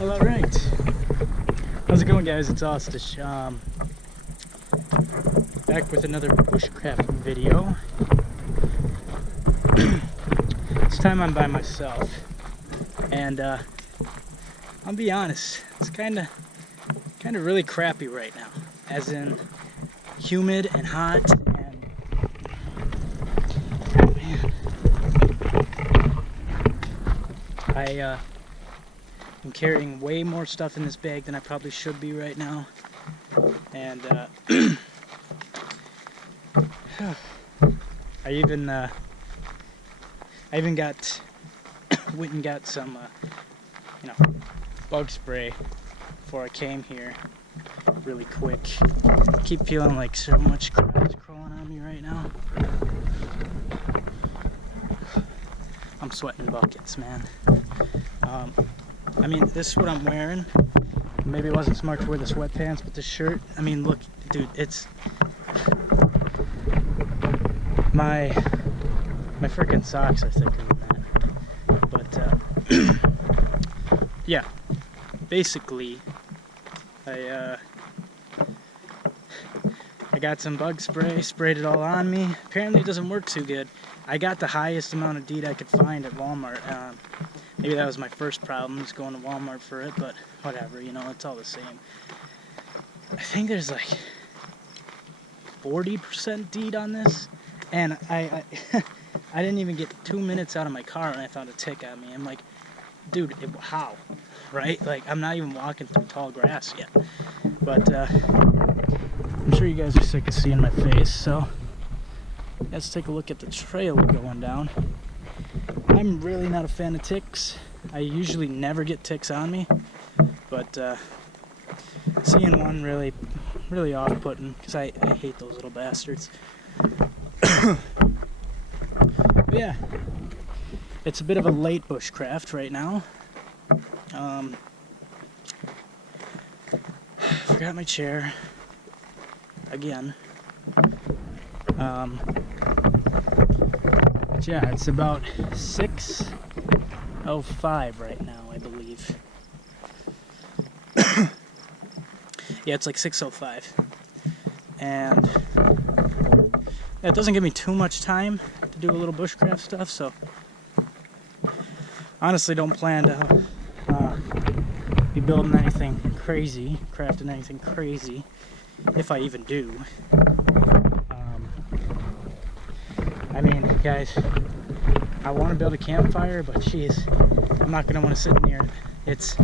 Well, alright. How's it going, guys? It's Austish. Back with another bushcraft video. This time I'm by myself. And I'll be honest, it's kinda really crappy right now. As in humid and hot and man. I'm carrying way more stuff in this bag than I probably should be right now, and I even got went and got some bug spray before I came here really quick. I keep feeling like so much crap is crawling on me right now. I'm sweating buckets, man. I mean, this is what I'm wearing. Maybe it wasn't smart to wear the sweatpants, but this shirt, I mean, look, dude, it's my freaking socks are thicker than that. But yeah, basically, I got some bug spray, sprayed it all on me. Apparently, it doesn't work too good. I got the highest amount of DEET I could find at Walmart. Maybe that was my first problem, just going to Walmart for it, but whatever, you know, it's all the same. I think there's like 40% DEET on this, and I didn't even get 2 minutes out of my car and I found a tick on me. I'm like, dude, how? Right? Like, I'm not even walking through tall grass yet. But I'm sure you guys are sick of seeing my face, so let's take a look at the trail we're going down. I'm really not a fan of ticks. I usually never get ticks on me, but seeing one really off-putting, because I hate those little bastards. Yeah, it's a bit of a late bushcraft right now. Forgot my chair again. Yeah, it's about 6:05 right now, I believe. Yeah, it's like 6:05. And it doesn't give me too much time to do a little bushcraft stuff, so honestly don't plan to be building anything crazy, crafting anything crazy, if I even do. I mean, guys, I want to build a campfire, but geez, I'm not gonna want to sit near it. It's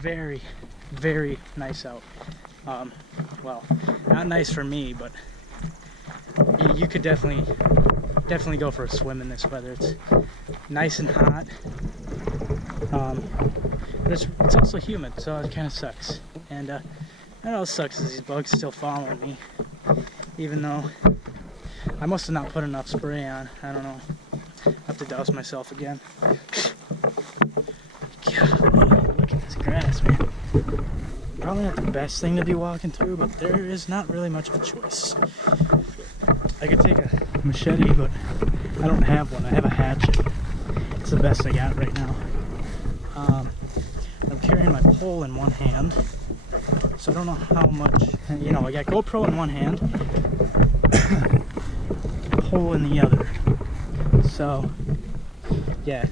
very, very nice out. Well, not nice for me, but you could definitely go for a swim in this weather. It's nice and hot. But it's also humid, so it kind of sucks. And I know it sucks is these bugs still following me, even though I must have not put enough spray on. I don't know. I have to douse myself again. God, look at this grass, man. Probably not the best thing to be walking through, but there is not really much of a choice. I could take a machete, but I don't have one. I have a hatchet. It's the best I got right now. I'm carrying my pole in one hand, so I don't know how much, you know, I got GoPro in one hand, pole in the other. So, yeah,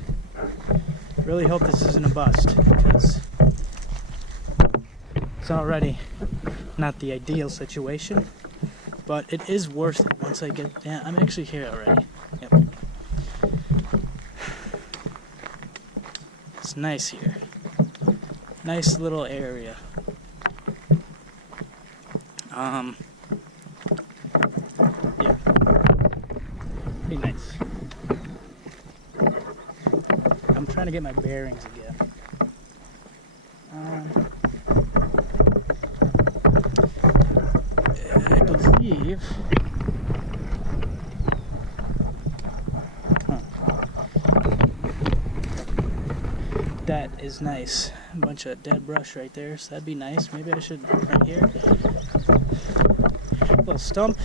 really hope this isn't a bust, because it's already not the ideal situation, but it is worth it once I get, yeah, I'm actually here already. Yep. It's nice here. Nice little area. Yeah. Pretty nice. I'm trying to get my bearings again. I believe. That is nice. A bunch of dead brush right there, so that'd be nice. Maybe I should, right here. A little stump.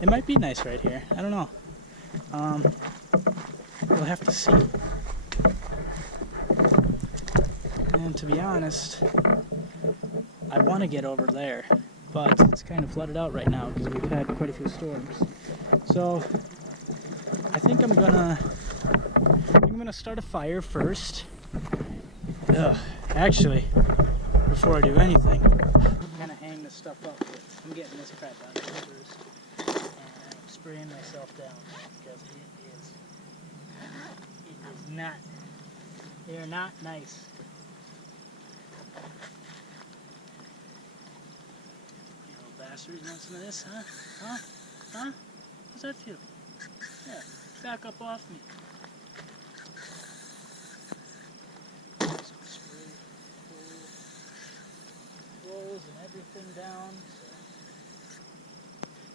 It might be nice right here. I don't know. We'll have to see. And to be honest, I want to get over there, but it's kind of flooded out right now because we've had quite a few storms. So I think I'm gonna start a fire first. Actually, before I do anything, I'm gonna hang this stuff up. I'm getting this crap out of here first, and I'm spraying myself down because it is not. They are not nice. You little bastards, want some of this, huh? Huh? Huh? How's that feel? Yeah, back up off me. Spray rolls and everything down. So.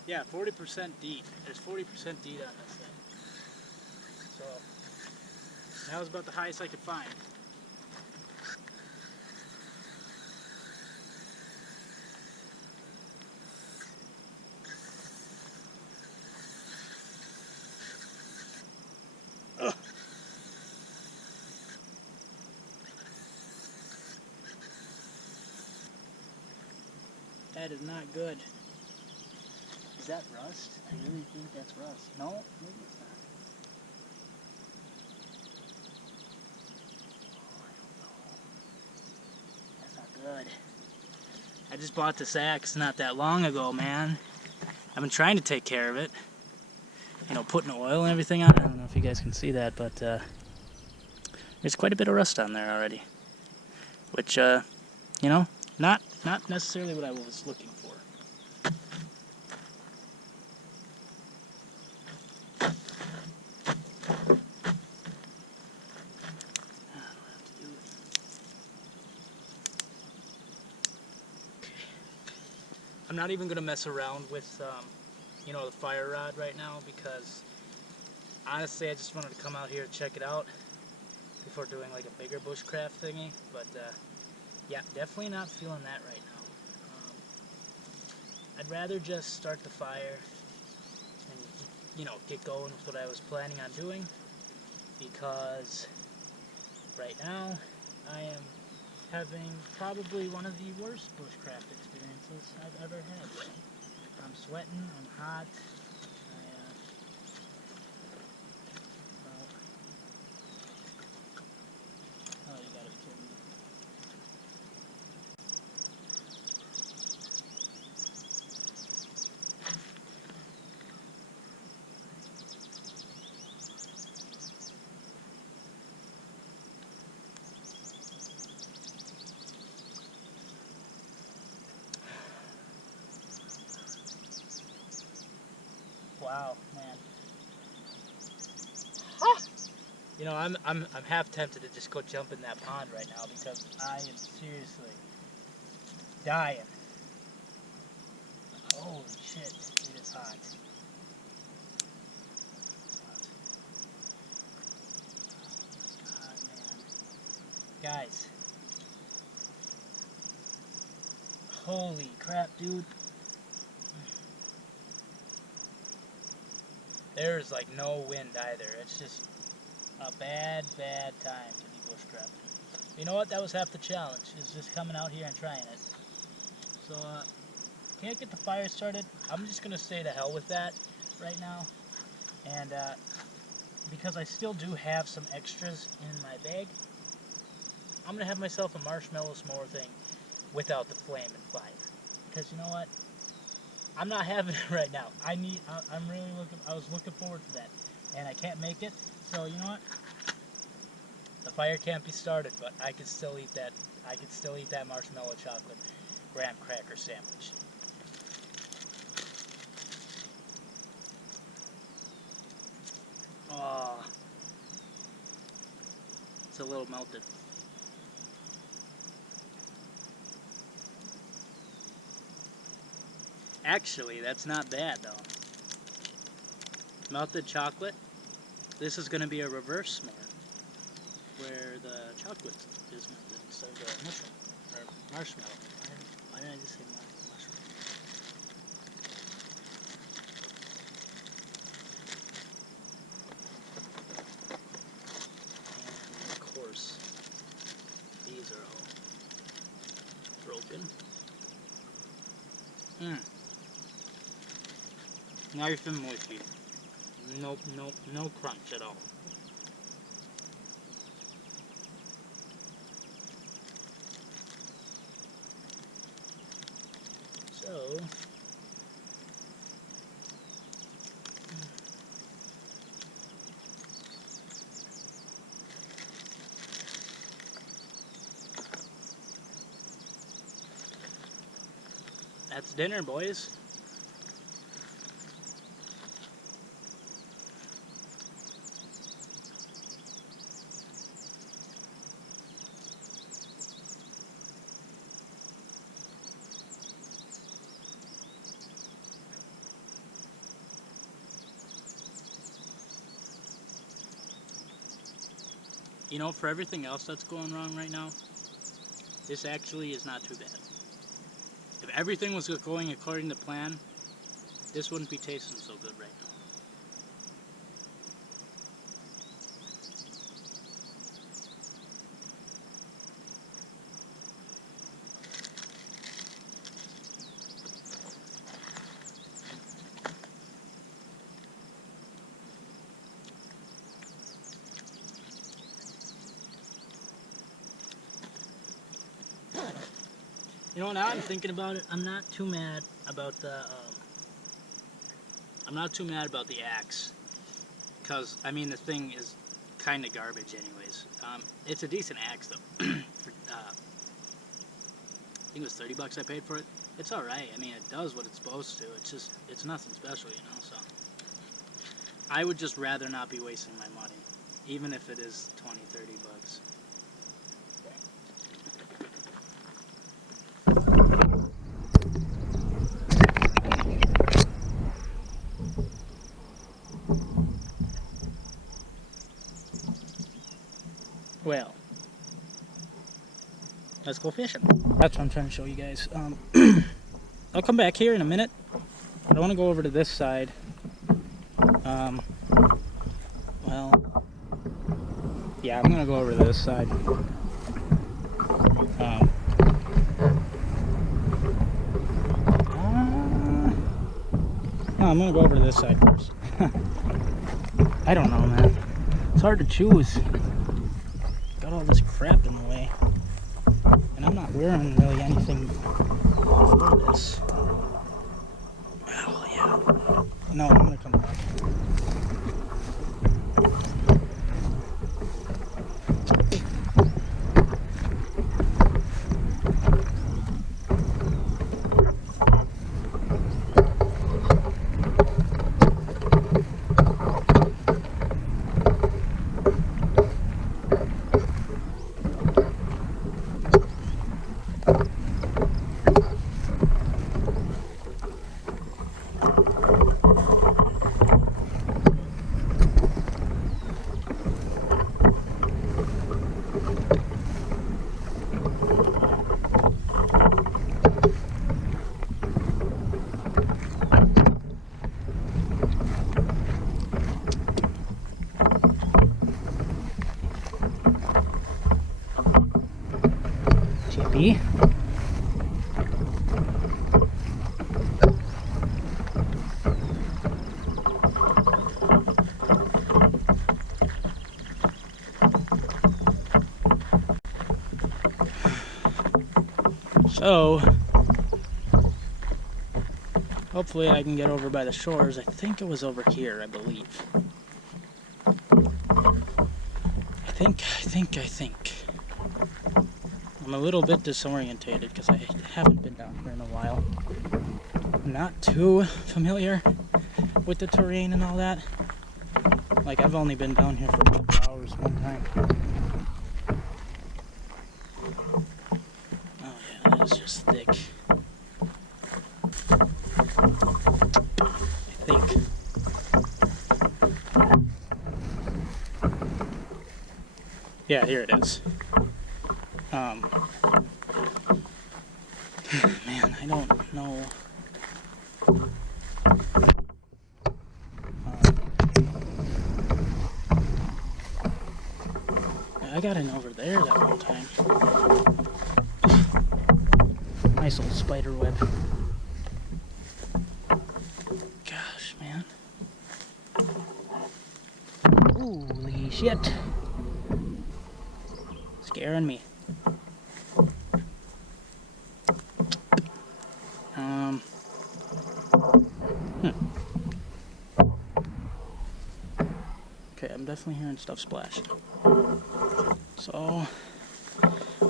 Yeah, 40% DEET. There's 40% DEET on this thing. So that was about the highest I could find. Ugh. That is not good. Is that rust? I really think that's rust. No, maybe it's not. Oh, I don't know. That's not good. I just bought this axe not that long ago, man. I've been trying to take care of it. You know, putting oil and everything on it. I don't know if you guys can see that, but there's quite a bit of rust on there already. Which, you know, not necessarily what I was looking for. I'm not even going to mess around with, you know, the fire rod right now because honestly I just wanted to come out here and check it out before doing like a bigger bushcraft thingy. But yeah, definitely not feeling that right now. I'd rather just start the fire and, you know, get going with what I was planning on doing, because right now I am having probably one of the worst bushcraft experiences I've ever had. I'm sweating, I'm hot. Oh, you gotta be kidding me. Wow, man. You know, I'm half tempted to just go jump in that pond right now because I am seriously dying. Holy shit, it is hot. God, man. Guys. Holy crap, dude. There's like no wind either. It's just a bad time to be bushcrafting. You know what? That was half the challenge, is just coming out here and trying it. So, can't get the fire started. I'm just going to say to hell with that right now. And, because I still do have some extras in my bag, I'm going to have myself a marshmallow s'more thing without the flame and fire. Because you know what? I'm not having it right now. I was looking forward to that. And I can't make it. So, you know what? The fire can't be started, but I can still eat that. I can still eat that marshmallow chocolate graham cracker sandwich. Oh, it's a little melted. Actually, that's not bad though. Melted chocolate. This is going to be a reverse s'more, where the chocolate is melted instead of the mushroom or marshmallow. Why did I just say mushroom? And of course, these are all broken. Nice and moisty. Nope, no crunch at all. So, that's dinner, boys. You know, for everything else that's going wrong right now, this actually is not too bad. If everything was going according to plan, this wouldn't be tasting so good right now. You know, now I'm thinking about it, I'm not too mad about the axe, because I mean the thing is kind of garbage anyways. It's a decent axe though. For, I think it was 30 bucks I paid for it. It's all right. I mean, it does what it's supposed to. It's nothing special, you know. So I would just rather not be wasting my money, even if it is 20, 30 bucks. Well, let's go fishing. That's what I'm trying to show you guys. I'll come back here in a minute. I want to go over to this side. Well, yeah, I'm gonna go over to this side. No, I'm gonna go over to this side first. I don't know, man. It's hard to choose. Got all this crap in the way, and I'm not wearing really anything for this. Well, yeah. No, I'm gonna come back. Chippy. So, hopefully I can get over by the shores. I think it was over here, I believe. I think. I'm a little bit disorientated because I haven't been down here in a while. I'm not too familiar with the terrain and all that. Like, I've only been down here for a couple hours one time. Oh yeah, that is just thick. I think. Yeah, here it is. Man, I don't know. I got in over there that one time. Nice old spider web. Gosh, man. Holy shit. Scaring me. Okay, I'm definitely hearing stuff splash. So,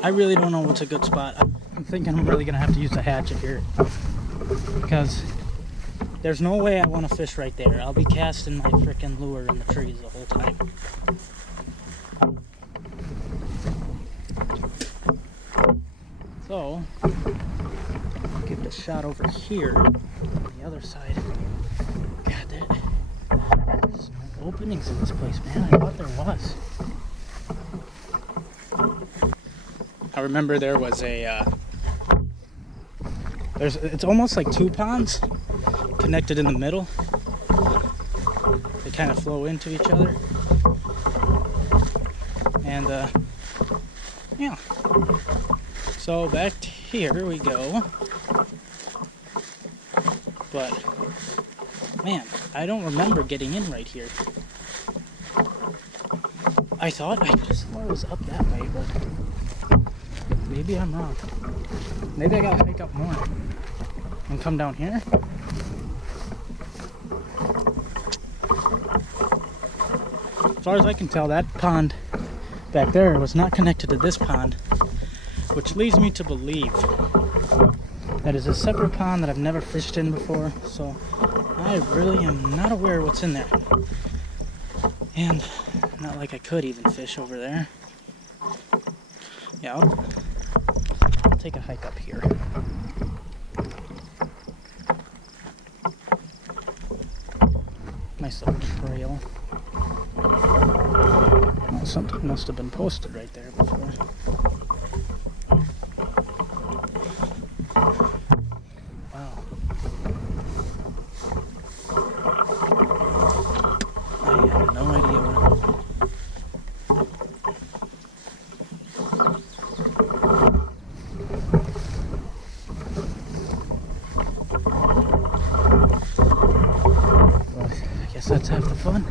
I really don't know what's a good spot. I'm thinking I'm really gonna have to use the hatchet here, because there's no way I want to fish right there. I'll be casting my frickin' lure in the trees the whole time. So, I'll give it a shot over here on the other side. God, there's no openings in this place, man. I thought there was. I remember there was a, it's almost like two ponds connected in the middle. They kind of flow into each other. And, yeah. So back to here we go. But, man, I don't remember getting in right here. I thought I just thought it was up that way, but maybe I'm wrong. Maybe I gotta hike up more and come down here. As far as I can tell, that pond back there was not connected to this pond, which leads me to believe that is a separate pond that I've never fished in before. So I really am not aware what's in there, and not like I could even fish over there. Yeah, I'll take a hike up here. Nice little trail. Oh, something must have been posted right there before. Wow. I have no idea where I'm going. That's half the fun.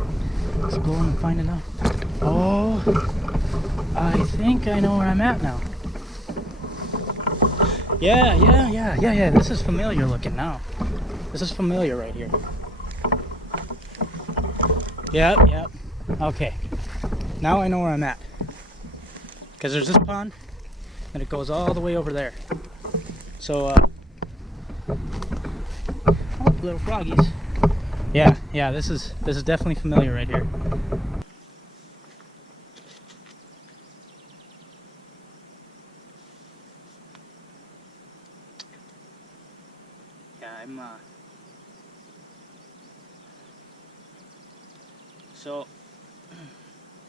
Exploring and finding out. Oh, I think I know where I'm at now. Yeah. This is familiar looking now. This is familiar right here. Yep. Okay. Now I know where I'm at. Because there's this pond, and it goes all the way over there. So, oh, little froggies. Yeah, this is definitely familiar right here. Yeah, so,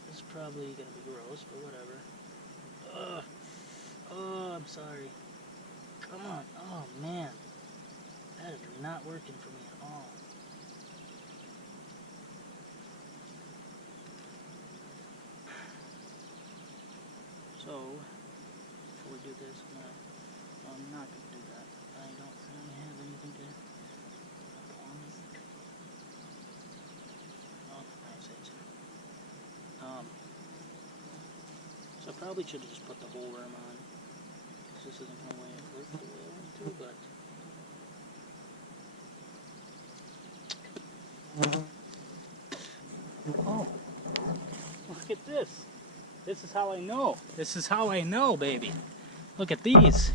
this is probably gonna be gross, but whatever. Oh, I'm sorry. Come on. Oh, man. That is not working for me at all. So, before we do this, I'm not going to do that. I don't really have anything to upon it. Oh, nice edge. So I probably should have just put the whole worm on. This isn't going to work the way I want to, but... Oh, look at this. This is how I know. This is how I know, baby. Look at these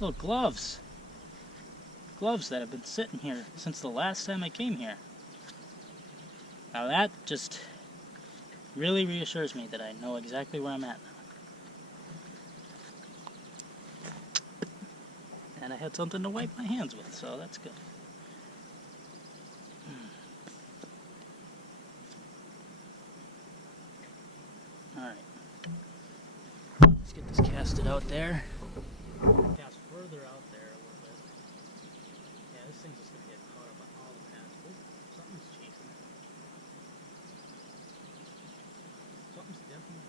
little gloves. Gloves that have been sitting here since the last time I came here. Now that just really reassures me that I know exactly where I'm at now. And I had something to wipe my hands with, so that's good. Alright. Let's get this casted out there. Cast further out there a little bit. Yeah, this thing's just going to get caught up on all the paths. Oh, something's chasing it. Something's definitely...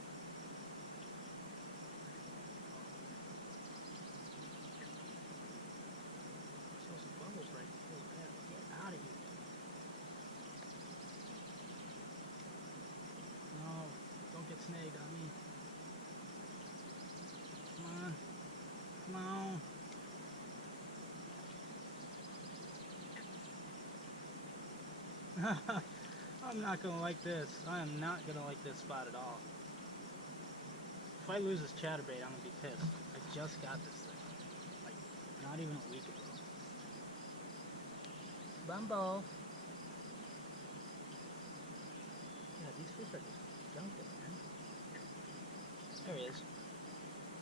I'm not gonna like this. I am not gonna like this spot at all. If I lose this chatterbait, I'm gonna be pissed. I just got this thing. Like, not even a week ago. Bumble. Yeah, these fish are just jumping, man. There he is.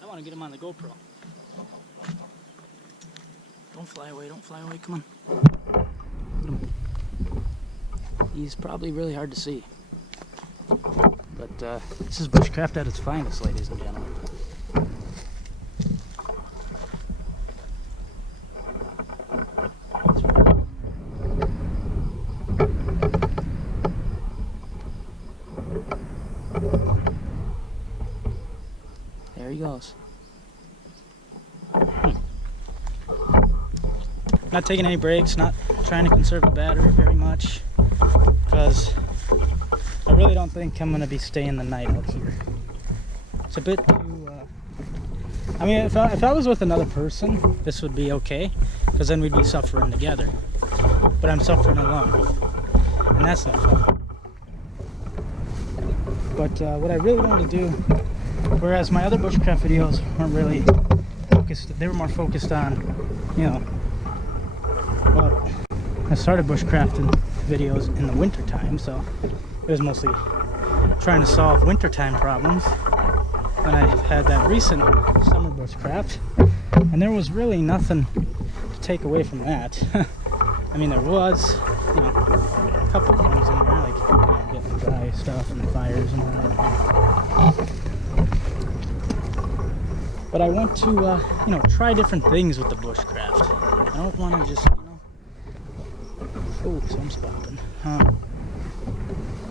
I want to get him on the GoPro. Don't fly away, come on. Get him. He's probably really hard to see. But this is bushcraft at its finest, ladies and gentlemen. There he goes. Not taking any breaks, not trying to conserve the battery very much, because I really don't think I'm going to be staying the night out here. It's a bit too, I mean, if I was with another person, this would be okay, because then we'd be suffering together. But I'm suffering alone, and that's not fun. But what I really want to do, whereas my other bushcraft videos weren't really focused, they were more focused on, you know, well, I started bushcrafting videos in the winter time, so it was mostly trying to solve wintertime problems. Then I had that recent summer bushcraft, and there was really nothing to take away from that. I mean, there was, you know, a couple things in there, like, you know, getting the dry stuff and the fires and all that. But I want to, you know, try different things with the bushcraft. I don't want to just, you know, oh, something's popping.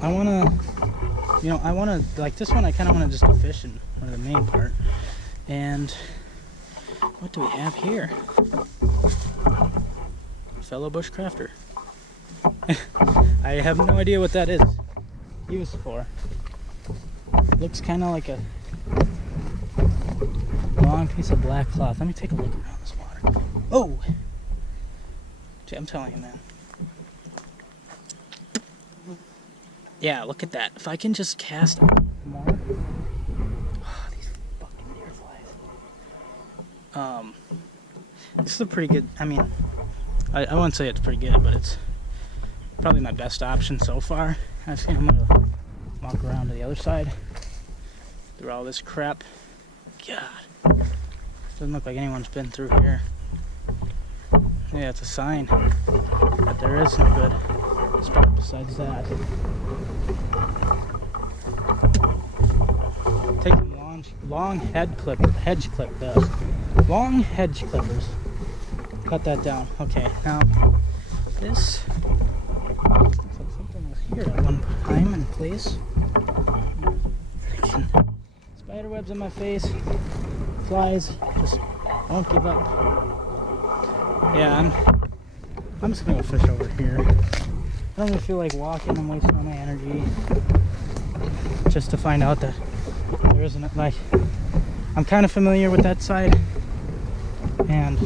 I want to, you know, like this one, I kind of want to just do fishing for the main part. And what do we have here? Fellow bushcrafter. I have no idea what that is used for. Looks kind of like a long piece of black cloth. Let me take a look around this water. Oh! Gee, I'm telling you, man. Yeah, look at that. If I can just cast more. Oh, these fucking deer flies. This is a pretty good, I mean, I wouldn't say it's pretty good, but it's probably my best option so far. I'm gonna walk around to the other side through all this crap. God, doesn't look like anyone's been through here. Yeah, it's a sign that there is no good spot besides that. Take some long hedge clippers. Long hedge clippers. Cut that down. Okay, now this looks like something was here at one time and place. Spider webs in my face. Flies. Just don't give up. Yeah, I'm just gonna go fish over here. I don't really feel like walking. I'm wasting all my energy just to find out that there isn't, like, I'm kind of familiar with that side, and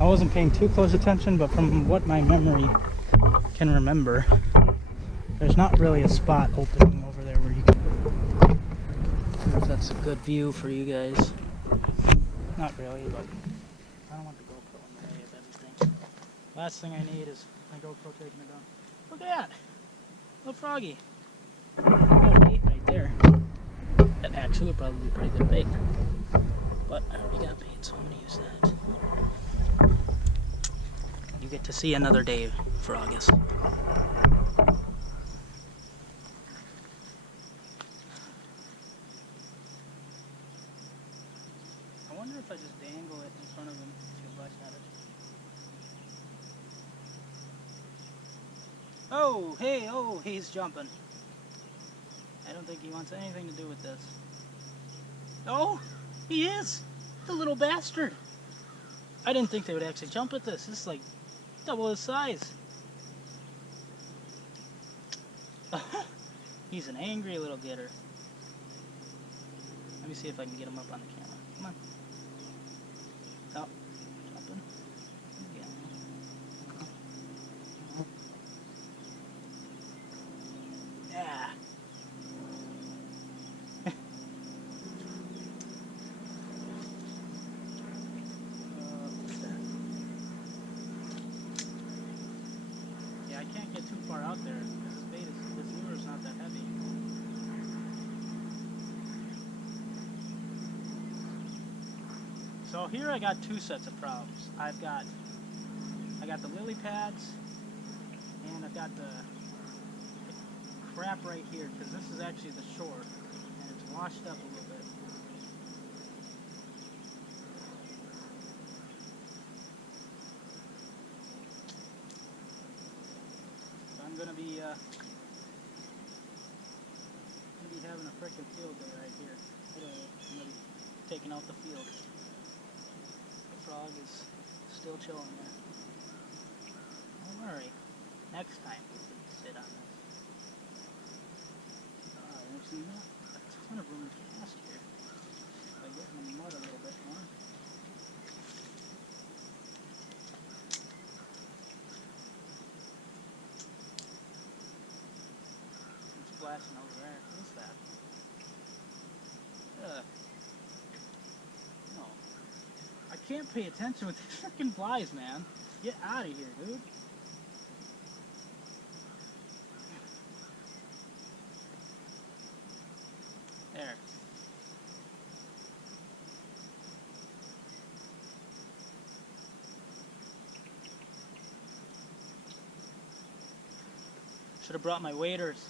I wasn't paying too close attention, but from what my memory can remember, there's not really a spot opening over there where you can. I don't know if that's a good view for you guys. Not really, but I don't want the GoPro in the way of everything. Last thing I need is my GoPro taking it down. Look at that! Little froggy. Got bait right there. That actually would probably be pretty good bait. But I already got bait, so I'm going to use that. You get to see another day for August. I wonder if I just dangle it in front of him to bite at it. Oh, hey, oh, he's jumping. I don't think he wants anything to do with this. Oh, he is! The little bastard! I didn't think they would actually jump at this. This is like double his size. He's an angry little getter. Let me see if I can get him up on the camera. Come on. Oh, jumping. Again. can't get too far out there. This bait is, this lure is not that heavy. So here I got two sets of problems. I got the lily pads, and I've got the crap right here, because this is actually the shore, and it's washed up a little bit. So I'm gonna be having a frickin' field day right here. Literally, I'm gonna be taking out the field. The frog is still chilling there. Don't worry, next time we can sit on this. There's not a ton of room to cast here. If I get in the mud a little bit more. It's splashing over there. What's that? No. I can't pay attention with these freaking flies, man. Get out of here, dude. There. Should have brought my waders.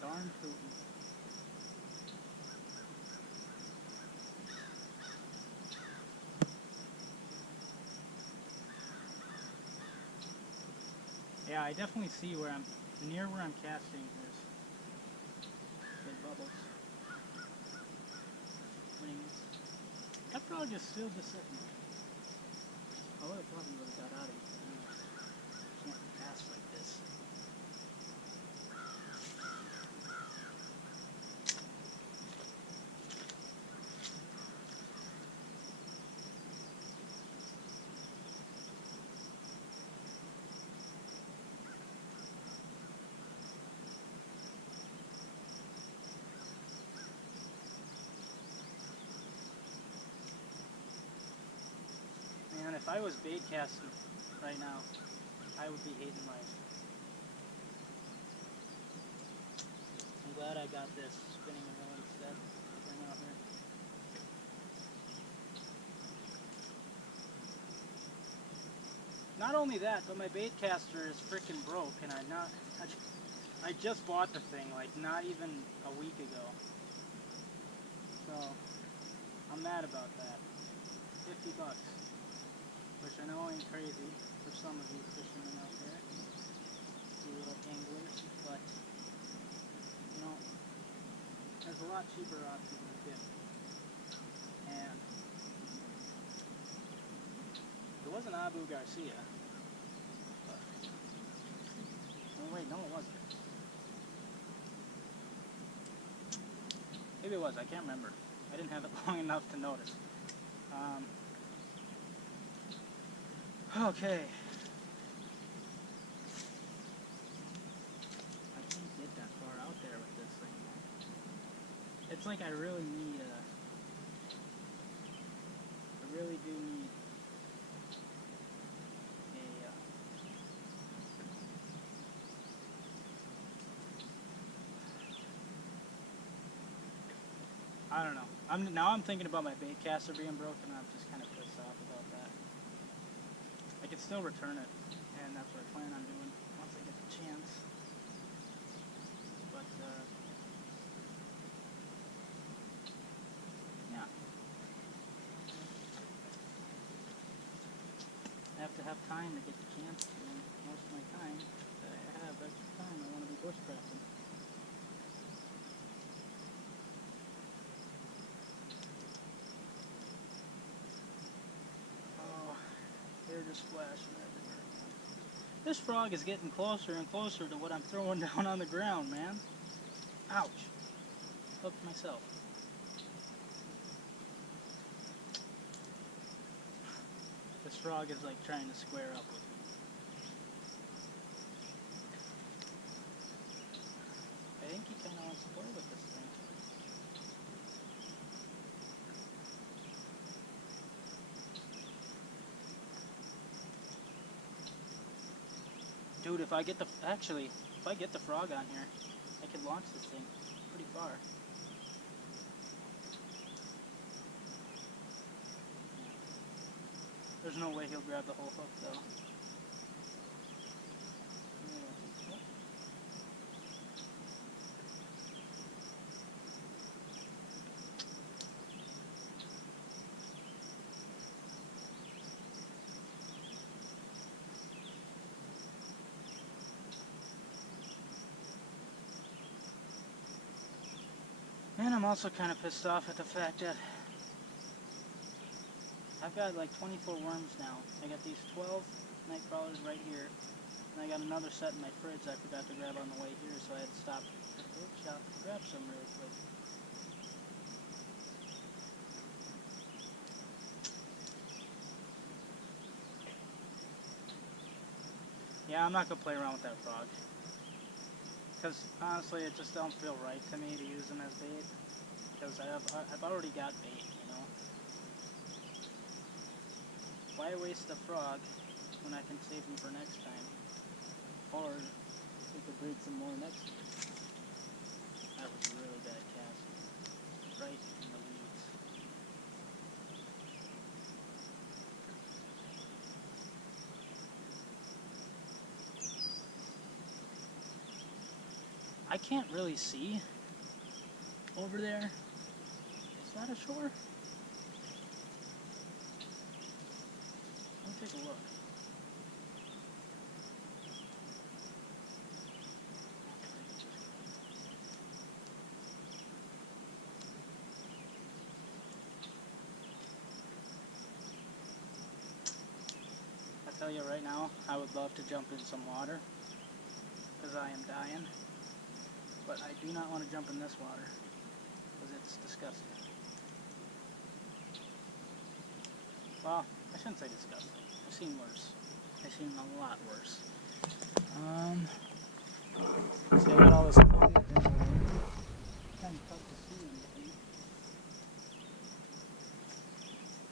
Darn tootin'. Yeah, I definitely see where I'm near where I'm casting. There's big bubbles. Rings. That frog is still just sitting there. I would have probably would have got out of here. Can't cast like this. Man, if I was bait casting right now, I would be hating life. I'm glad I got this spinning wheel instead to bring out here. Not only that, but my bait caster is freaking broke, and I just bought the thing like not even a week ago. So I'm mad about that. $50. Which I know ain't crazy for some of you fishermen out there, you little anglers, but, you know, there's a lot cheaper options to get. And it wasn't Abu Garcia, but, oh wait, no it wasn't. Maybe it was, I can't remember. I didn't have it long enough to notice. Okay. I can't get that far out there with this thing. It's like I really need I really do need I don't know. Now I'm thinking about my bait caster being broken, and I'm just kind of pissed off about that. I could still return it, and that's what I plan on doing once I get the chance. But yeah, I have to have time to get the chance to. Most of my time that I have extra time, I want to be bushcrafting. They're just splashing everywhere. This frog is getting closer and closer to what I'm throwing down on the ground, man. Ouch. Hooked myself. This frog is like trying to square up with me. I think he kind of wants to play with this thing. Dude, if I get the frog on here, I could launch this thing pretty far. There's no way he'll grab the whole hook though. And I'm also kind of pissed off at the fact that I've got like 24 worms now. I got these 12 night crawlers right here, and I got another set in my fridge I forgot to grab on the way here, so I had to stop at the boat shop to grab some really quick. Yeah, I'm not going to play around with that frog. Because honestly, it just don't feel right to me to use them as bait. Because I've already got bait, you know. Why waste a frog when I can save them for next time? Or we could breed some more next year. That was a really bad cast. Right in the weeds. I can't really see over there. Is that a shore? Let me take a look. I tell you right now, I would love to jump in some water because I am dying. But I do not want to jump in this water, because it's disgusting. Well, I shouldn't say disgusting. I've seen worse. I've seen a lot worse. See, I got all this foliage in there. Kind of tough to see anything.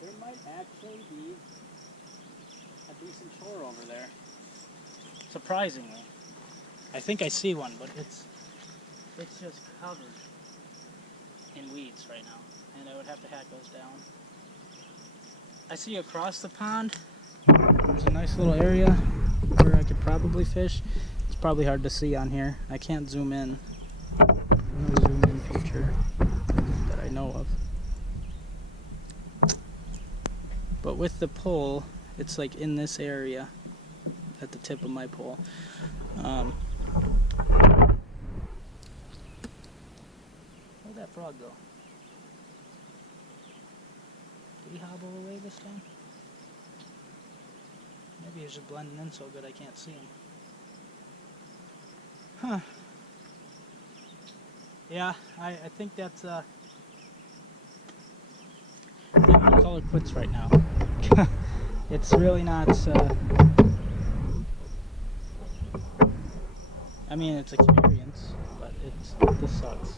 There might actually be a decent shore over there. Surprisingly. I think I see one, but it's just covered in weeds right now, and I would have to hack those down. I see across the pond, there's a nice little area where I could probably fish. It's probably hard to see on here. I can't zoom in. No zoom in feature that I know of. But with the pole, it's like in this area at the tip of my pole. Where'd that frog go? Did he hobble away this time? Maybe he's just blending in so good I can't see him. Huh. Yeah, I think that's I'm gonna call it quits right now. It's really not I mean, it's experience, but this sucks.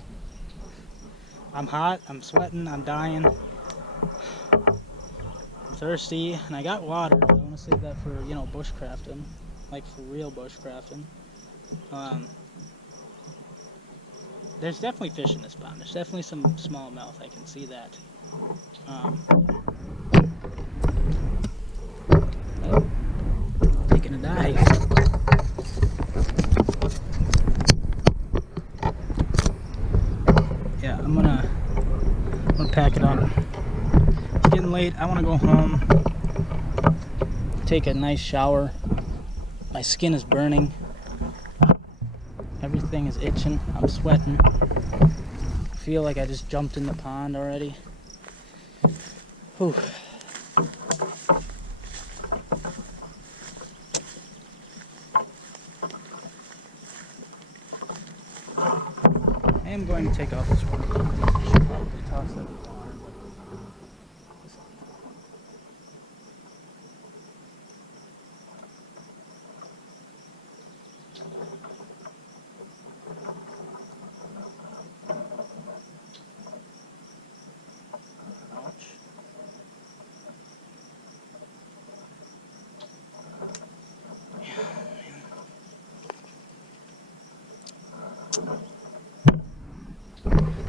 I'm hot, I'm sweating, I'm dying, I'm thirsty, and I got water, but I want to save that for, you know, bushcrafting, like for real bushcrafting. There's definitely fish in this pond. There's definitely some smallmouth, I can see that. Taking a dive. Yeah, I'm gonna pack it up. It's getting late. I want to go home, take a nice shower. My skin is burning. Everything is itching. I'm sweating. I feel like I just jumped in the pond already. Whew. take off this one. I should probably toss that in the water, but ouch.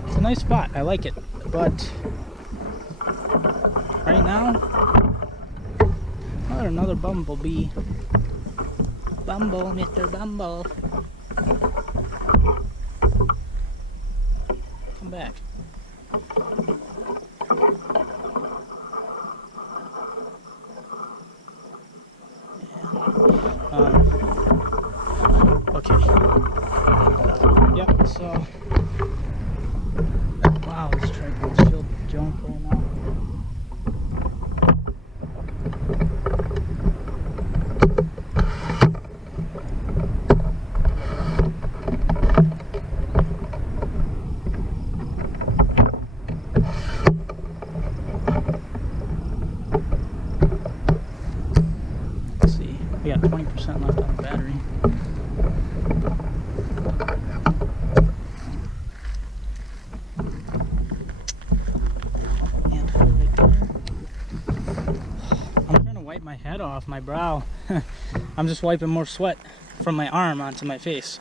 It's a nice spot, I like it, but right now, another bumblebee. Bumble, Mr. Bumble. Come back. Okay. Yep, so wow, this tripod's filled with junk right now. Let's see, we got 20% left on the battery. My head off, my brow. I'm just wiping more sweat from my arm onto my face.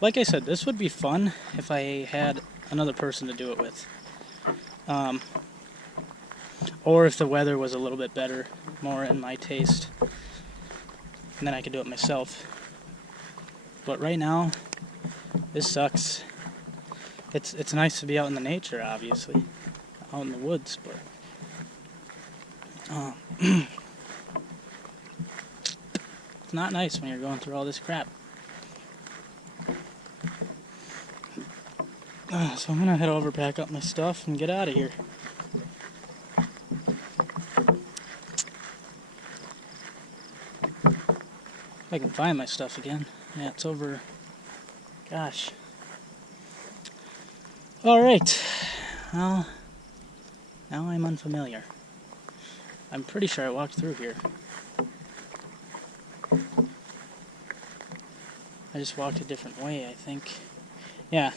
Like I said, this would be fun if I had another person to do it with. Or if the weather was a little bit better, more in my taste, and then I could do it myself. But right now, this sucks. It's nice to be out in the nature, obviously, out in the woods, but it's not nice when you're going through all this crap. So I'm gonna head over, pack up my stuff, and get out of here. If I can find my stuff again. Yeah, it's over. Gosh. Alright. Well, now I'm unfamiliar. I'm pretty sure I walked through here. I just walked a different way, I think. Yeah.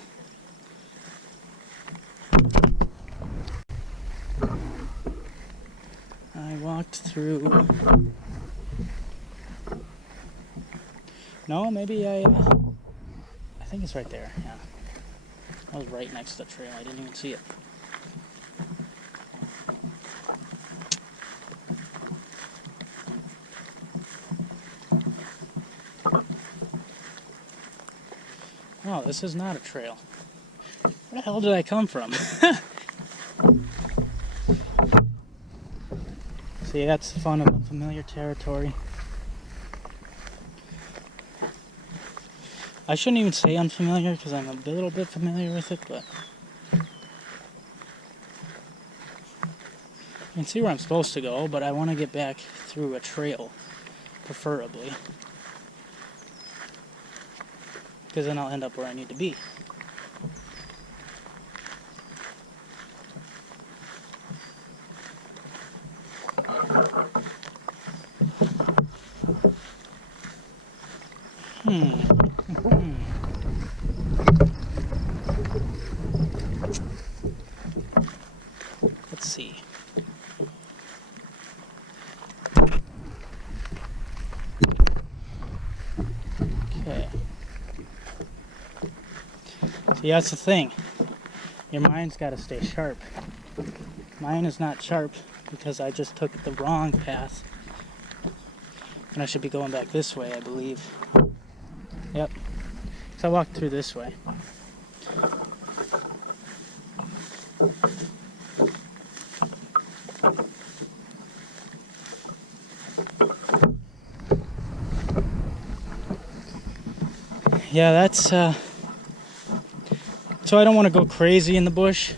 I walked through... No, maybe I think it's right there, yeah. I was right next to the trail, I didn't even see it. Oh, this is not a trail. Where the hell did I come from? See, that's the fun of unfamiliar territory. I shouldn't even say unfamiliar because I'm a little bit familiar with it, but I can see where I'm supposed to go, but I want to get back through a trail, preferably. Because then I'll end up where I need to be. Let's see. Okay. See, that's the thing. Your mind's got to stay sharp. Mine is not sharp because I just took the wrong path. And I should be going back this way, I believe. Yep. So I walked through this way. Yeah, that's so I don't want to go crazy in the bush,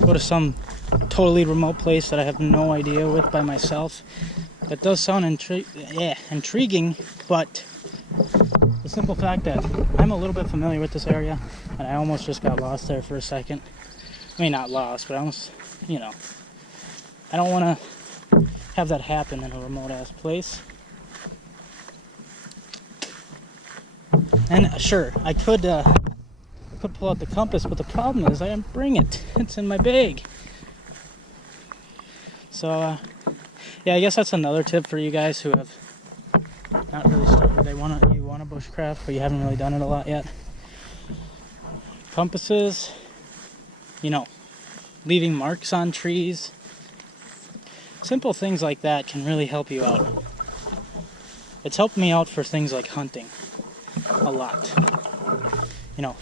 go to some totally remote place that I have no idea with by myself. That does sound intriguing, but the simple fact that I'm a little bit familiar with this area, And I almost just got lost there for a second. I mean, not lost, but I almost, you know, I don't want to have that happen in a remote ass place. And sure, I could pull out the compass, but the problem is I didn't bring it. It's in my bag. So yeah, I guess that's another tip for you guys who have not really started. You want to bushcraft, but you haven't really done it a lot yet. Compasses, you know, leaving marks on trees. Simple things like that can really help you out. It's helped me out for things like hunting a lot. You know,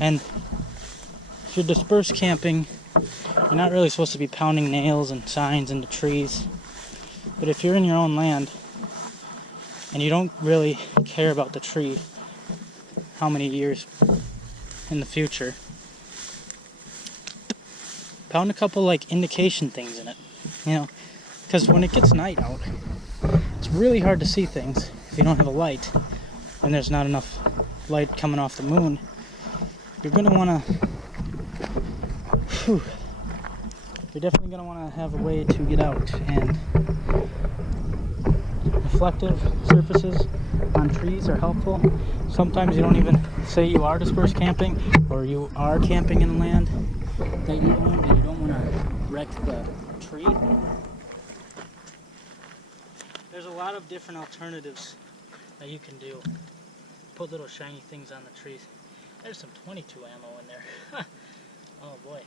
and if you're dispersed camping, you're not really supposed to be pounding nails and signs into trees. But if you're in your own land and you don't really care about the tree, how many years in the future, pound a couple like indication things in it, you know, because when it gets night out, it's really hard to see things if you don't have a light and there's not enough light coming off the moon. You're gonna want to, you're definitely gonna want to have a way to get out, and reflective surfaces on trees are helpful. Sometimes you don't even say you are dispersed camping, or you are camping in land that you own, and you don't want to wreck the tree. There's a lot of different alternatives that you can do. Put little shiny things on the trees. There's some 22 ammo in there. Oh boy.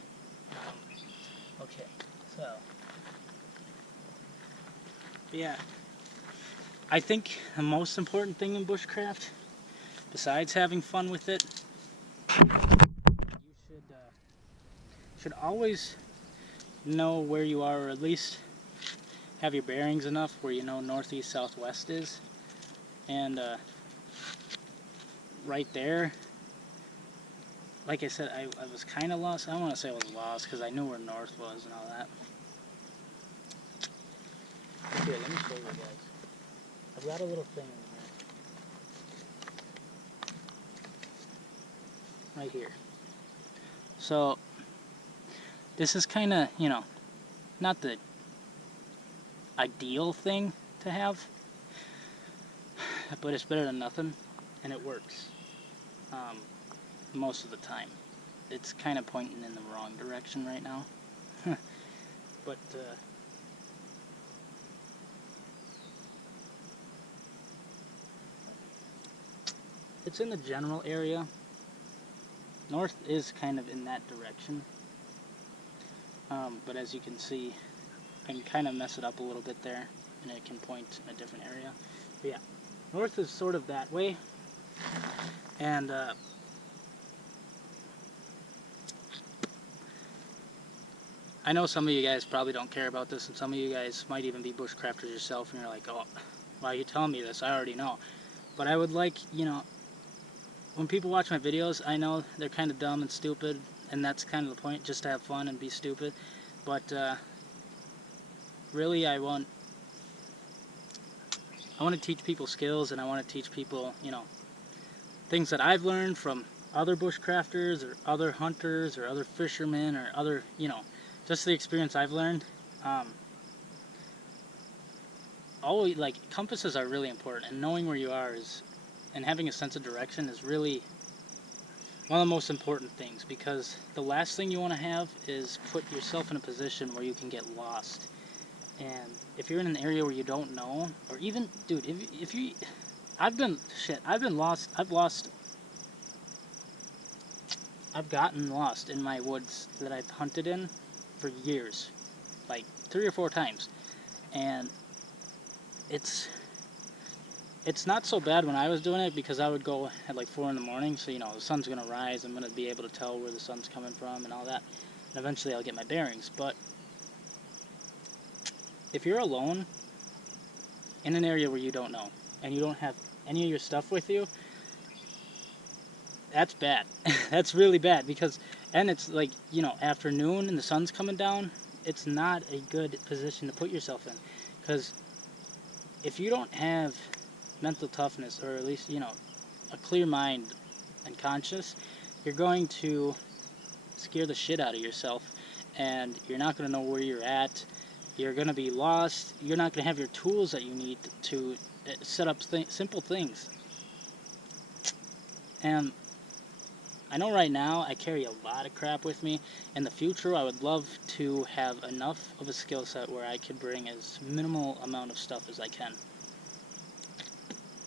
Okay, so yeah, I think the most important thing in bushcraft, besides having fun with it, you should always know where you are, or at least have your bearings enough where you know northeast, southwest is. And right there, like I said, I was kind of lost. I don't want to say I was lost because I knew where north was and all that. Here, let me show you guys. I've got a little thing in here. Right here. So, this is kind of, you know, not the ideal thing to have, but it's better than nothing, and it works. Most of the time. It's kind of pointing in the wrong direction right now. But it's in the general area. North is kind of in that direction. But as you can see, I can kind of mess it up a little bit there, and it can point in a different area. But yeah, north is sort of that way. And I know some of you guys probably don't care about this, and some of you guys might even be bushcrafters yourself, and you're like, oh, why are you telling me this? I already know. But I would like, you know, when people watch my videos, I know they're kind of dumb and stupid, and that's kind of the point, just to have fun and be stupid. But really, I want to teach people skills, and I want to teach people, you know, things that I've learned from other bushcrafters, or other hunters, or other fishermen, or other, you know, just the experience I've learned. Always, like, compasses are really important, and knowing where you are and having a sense of direction is really one of the most important things, because the last thing you want to have is put yourself in a position where you can get lost. And if you're in an area where you don't know, or even, dude, if you, I've gotten lost in my woods that I've hunted in for years, like 3 or 4 times, and it's not so bad when I was doing it, because I would go at like 4 in the morning, so you know the sun's gonna rise, I'm gonna be able to tell where the sun's coming from and all that, and eventually I'll get my bearings. But if you're alone in an area where you don't know, and you don't have any of your stuff with you, that's bad. That's really bad, because, and it's like, you know, afternoon and the sun's coming down, it's not a good position to put yourself in, because if you don't have mental toughness, or at least, you know, a clear mind and conscious, you're going to scare the shit out of yourself, and you're not going to know where you're at. You're going to be lost. You're not going to have your tools that you need to set up simple things. And I know right now I carry a lot of crap with me. In the future, I would love to have enough of a skill set where I could bring as minimal amount of stuff as I can.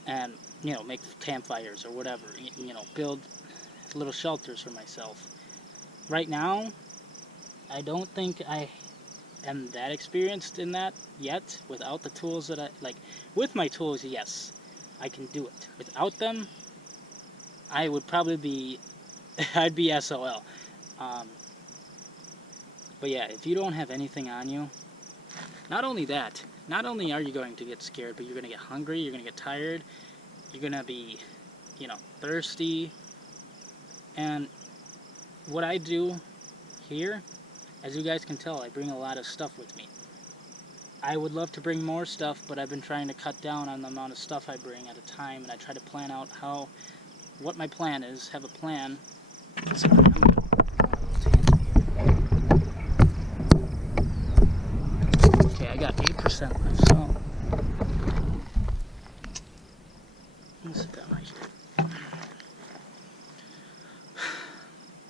And, you know, make campfires or whatever. You know, build little shelters for myself. Right now, I don't think I am that experienced in that yet, without the tools that I, like, with my tools, yes, I can do it. Without them, I would probably be, I'd be SOL. But yeah, if you don't have anything on you, not only that, not only are you going to get scared, but you're going to get hungry, you're going to get tired, you're going to be, you know, thirsty. And what I do here, as you guys can tell, I bring a lot of stuff with me. I would love to bring more stuff, but I've been trying to cut down on the amount of stuff I bring at a time, and I try to plan out what my plan is, have a plan. So okay, I got 8% left, so I'm gonna sit down right here.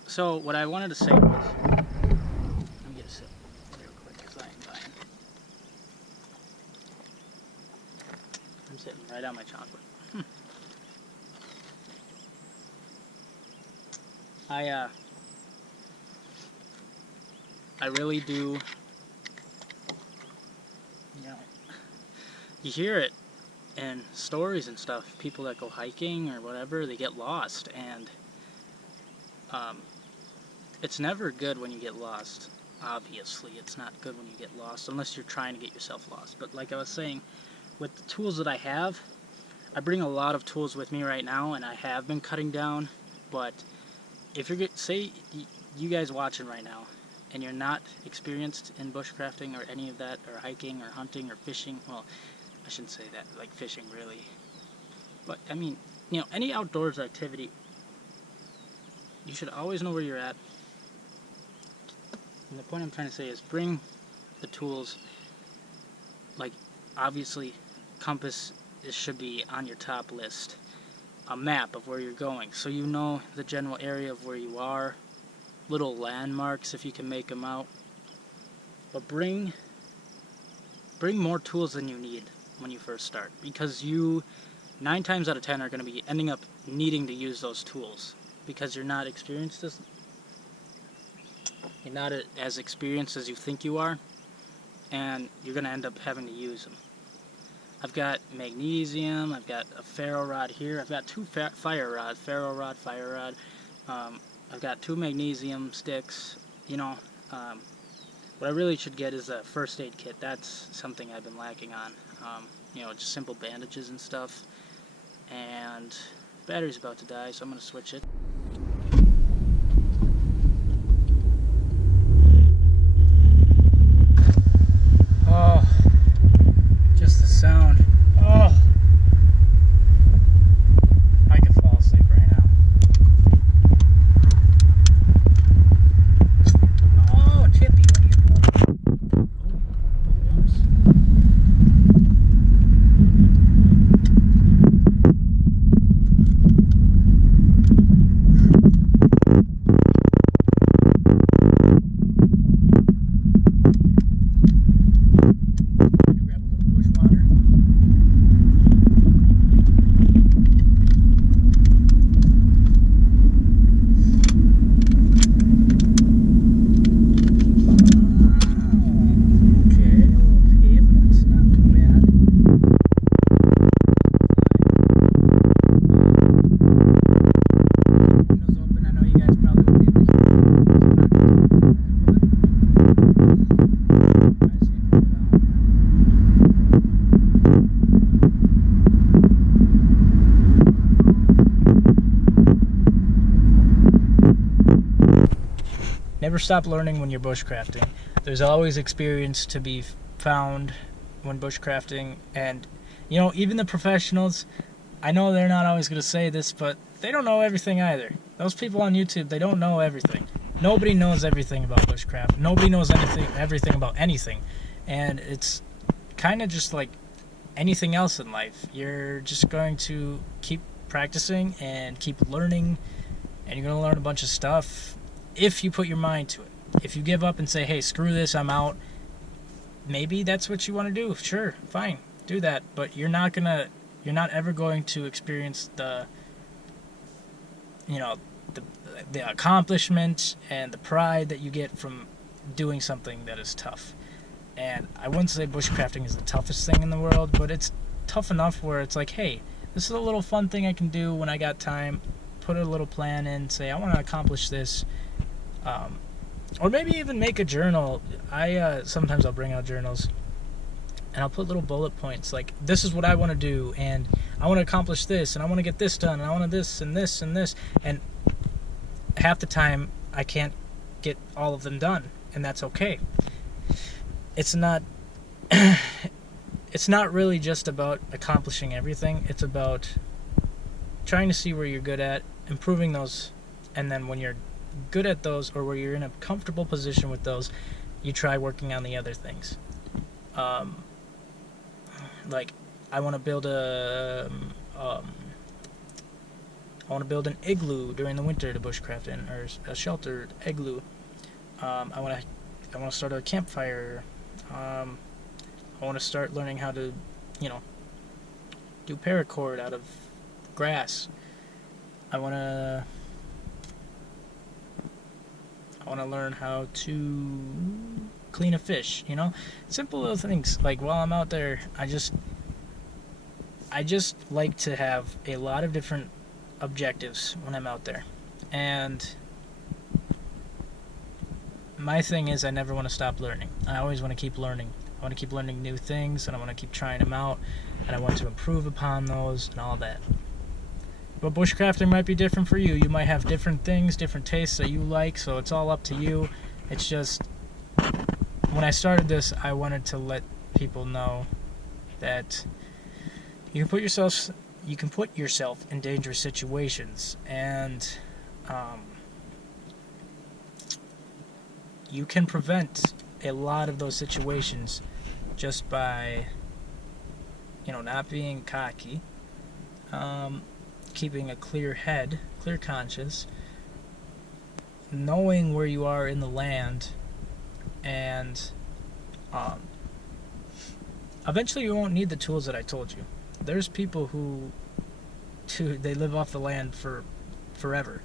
So what I wanted to say was, let me get a sip real quick because I ain't buying. I'm sitting right on my chocolate. I really do, you know, you hear it in stories and stuff, people that go hiking or whatever, they get lost, and it's never good when you get lost. Obviously, it's not good when you get lost, unless you're trying to get yourself lost. But like I was saying, with the tools that I have, I bring a lot of tools with me right now, and I have been cutting down, but if you're, say, you guys watching right now, and you're not experienced in bushcrafting or any of that, or hiking, or hunting, or fishing, well, I shouldn't say that, like fishing, really. But, I mean, you know, any outdoors activity, you should always know where you're at. And the point I'm trying to say is bring the tools, like, obviously, compass should be on your top list. A map of where you're going, so you know the general area of where you are, little landmarks if you can make them out. But bring more tools than you need when you first start, because you 9 times out of 10 are going to be ending up needing to use those tools because you're not experienced as experienced as you think you are, and you're going to end up having to use them. I've got magnesium, I've got a ferro rod here, I've got 2 ferro rod. I've got 2 magnesium sticks, you know. What I really should get is a first aid kit. That's something I've been lacking on. You know, just simple bandages and stuff. And battery's about to die, so I'm going to switch it. Oh, just the sound. Oh, I could fall asleep right now. Oh, Chippy, what are you doing? Oh, whoops. Never stop learning when you're bushcrafting. There's always experience to be found when bushcrafting, and you know, even the professionals, I know they're not always going to say this, but they don't know everything either. Those people on YouTube, they don't know everything. Nobody knows everything about bushcraft. Nobody knows everything about anything. And it's kind of just like anything else in life. You're just going to keep practicing and keep learning, and you're going to learn a bunch of stuff if you put your mind to it. If you give up and say, hey, screw this, I'm out, maybe that's what you want to do. Sure, fine, do that. But you're not ever going to experience the accomplishment and the pride that you get from doing something that is tough. And I wouldn't say bushcrafting is the toughest thing in the world, but it's tough enough where it's like, hey, this is a little fun thing I can do when I got time. Put a little plan in, say I want to accomplish this, or maybe even make a journal. Sometimes I'll bring out journals and I'll put little bullet points like, this is what I want to do, and I want to accomplish this, and I want to get this done, and I want to this and this and this. And half the time I can't get all of them done, and that's okay. It's not really just about accomplishing everything. It's about trying to see where you're good at, improving those, and then when you're good at those, or where you're in a comfortable position with those, you try working on the other things. Like I want to build an igloo during the winter to bushcraft in, or a sheltered igloo. I want to start a campfire. I want to start learning how to, do paracord out of grass. I want to learn how to clean a fish, simple little things. Like while I'm out there, I just like to have a lot of different objectives when I'm out there. And my thing is, I never want to stop learning. I always want to keep learning. I want to keep learning new things, and I want to keep trying them out, and I want to improve upon those and all that. But bushcrafting might be different for you. You might have different things, different tastes that you like, so it's all up to you. It's just, when I started this, I wanted to let people know that you can put yourself in dangerous situations, and you can prevent a lot of those situations just by, not being cocky, keeping a clear head, clear conscience, knowing where you are in the land, and eventually you won't need the tools that I told you. There's people who they live off the land for forever,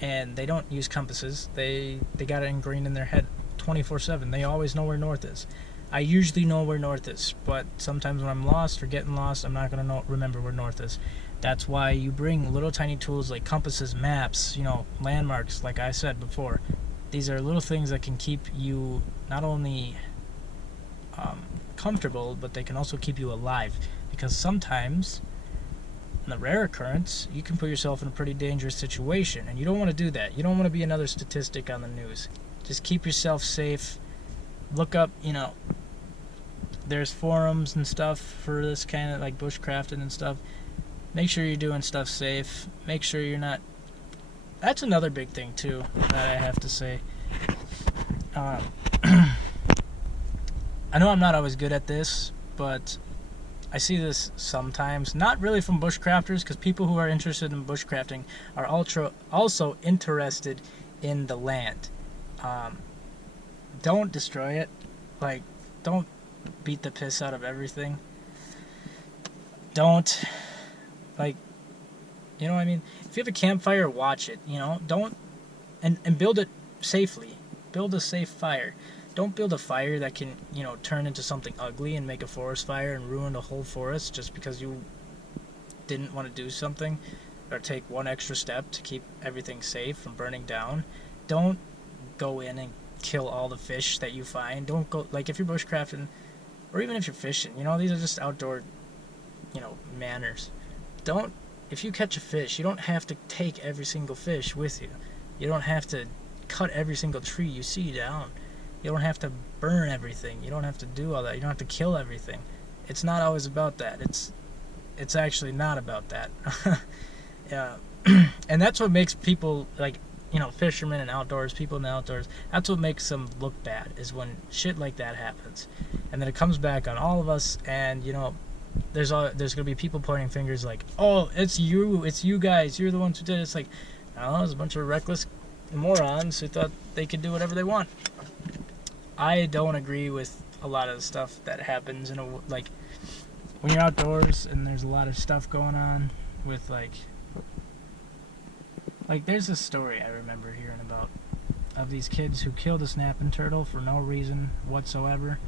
and they don't use compasses. They got it ingrained in their head 24/7. They always know where north is. I usually know where north is, but sometimes when I'm lost or getting lost, I'm not going to remember where north is. That's why you bring little tiny tools like compasses, maps, landmarks, like I said before. These are little things that can keep you not only comfortable, but they can also keep you alive. Because sometimes, in the rare occurrence, you can put yourself in a pretty dangerous situation, and you don't want to do that. You don't want to be another statistic on the news. Just keep yourself safe. Look up, there's forums and stuff for this kind of like bushcrafting and stuff. Make sure you're doing stuff safe. Make sure you're not. That's another big thing too that I have to say. I know I'm not always good at this, but I see this sometimes. Not really from bushcrafters, because people who are interested in bushcrafting are also interested in the land. Don't destroy it. Like, don't beat the piss out of everything. Don't, like, you know what I mean? If you have a campfire, watch it, don't, and build it safely. Build a safe fire. Don't build a fire that can, turn into something ugly and make a forest fire and ruin the whole forest just because you didn't want to do something or take one extra step to keep everything safe from burning down. Don't go in and kill all the fish that you find. Don't go, like, if you're bushcrafting, or even if you're fishing, these are just outdoor, manners. If you catch a fish, you don't have to take every single fish with you. You don't have to cut every single tree you see down. You don't have to burn everything. You don't have to do all that. You don't have to kill everything. It's not always about that. It's actually not about that. Yeah, And that's what makes people, like, you know, fishermen and outdoors, people in the outdoors, that's what makes them look bad, is when shit like that happens. And then it comes back on all of us, and, you know, there's going to be people pointing fingers like, oh, it's you guys, you're the ones who did it. It's like, no, there's a bunch of reckless morons who thought they could do whatever they want. I don't agree with a lot of the stuff that happens like, when you're outdoors and there's a lot of stuff going on with, like there's a story I remember hearing about of these kids who killed a snapping turtle for no reason whatsoever.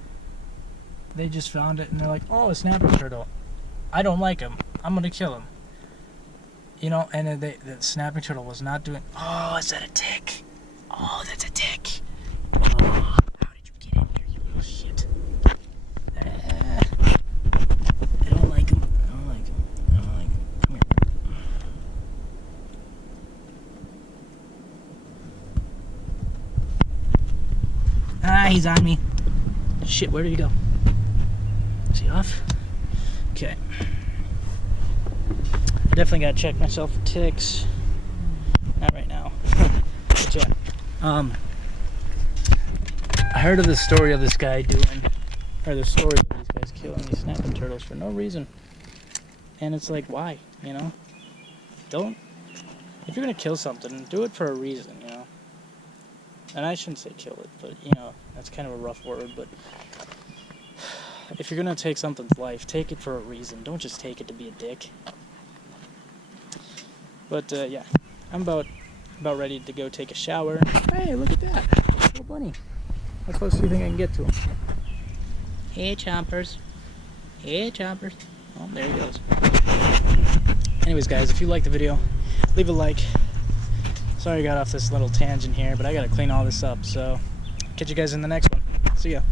They just found it and they're like, oh, a snapping turtle. I don't like him. I'm going to kill him. You know, and the snapping turtle was not doing... Oh, is that a tick? Oh, that's a tick. Oh, how did you get in here, you little shit? I don't like him. I don't like him. I don't like him. Come here. Ah, he's on me. Shit, where did he go? Is he off? Okay. I definitely gotta check myself for ticks. Not right now. But yeah. I heard of the story of this guy the story of these guys killing these snapping turtles for no reason. And it's like, why? You know? If you're gonna kill something, do it for a reason, you know? And I shouldn't say kill it, but, you know, that's kind of a rough word, but if you're gonna take something's life, take it for a reason. Don't just take it to be a dick. But yeah, I'm about ready to go take a shower. Hey, look at that, little bunny. How close do you think I can get to him? Hey, chompers. Hey, chompers. Oh, there he goes. Anyways, guys, if you liked the video, leave a like. Sorry I got off this little tangent here, but I gotta clean all this up. So, catch you guys in the next one. See ya.